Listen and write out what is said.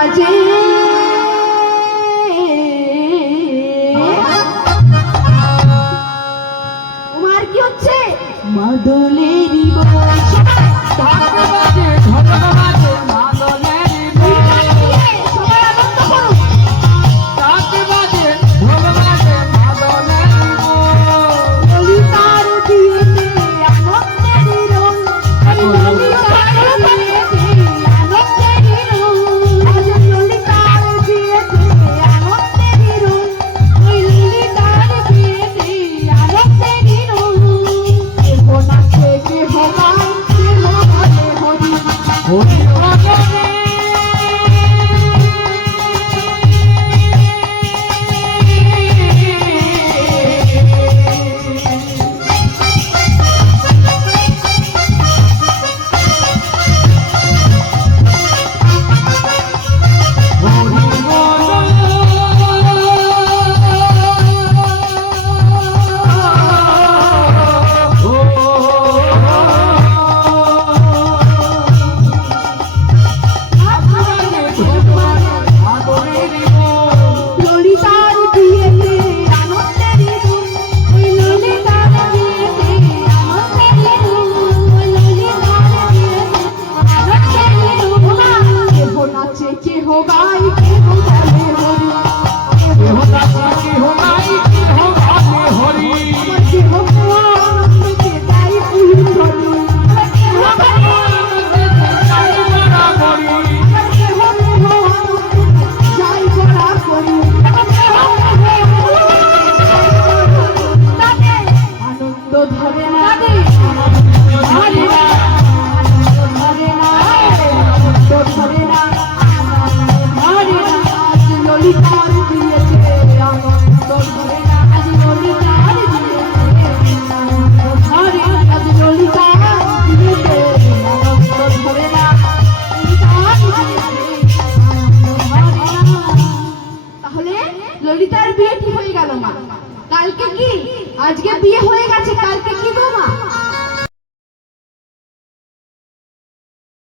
বাজে তোমার কি হচ্ছে মাদলেরই বয়স বাজে ঢোল বাজে মাদলেরই বয়স সবাই আনন্দ করো বাজে ঢোল বাজে মাদলেরই বয়স ললিতার দিয়েছে আনন্দেরই রোল ললিতার দিয়েছে আনন্দেরই রোল আজ ললিতার দিয়েছে আনন্দেরই রোল ওই ললিতার দিয়েছে আনন্দেরই রোল কেহ নাচে কেহ গায় কেহ বলে হরি হরি ভজনে ললিতার দিয়েছে আনন্দেরই রোল ওই ললিতার দিয়েছে আনন্দেরই রোল ললিতার দিয়েছে আনন্দেরই রোল কেহ নাচে কেহ গায় কেহ বলে হরি কেহ নাচে কেহ গায় কেহ বলে হরি আমার কেহ আনন্দকে গায় পুরি ধরি কেহ আনন্দকে গায় বড়া করি কেহ যাই বড়া করি আনন্দ ধরে না ধরে না আনন্দ ধরে না আনন্দ ধরে না ধরে না আজ ললিতার দিয়েছে আনন্দ ধরে না আজ ললিতার দিয়েছে আনন্দ ধরে না আজ ললিতার দিয়েছে আনন্দ ধরে না তাহলে ললিতার বিয়ে ঠিক হয়ে গেল মা কালকে কি আজকে বিয়ে হয়ে গেছে কালকে কি গো মা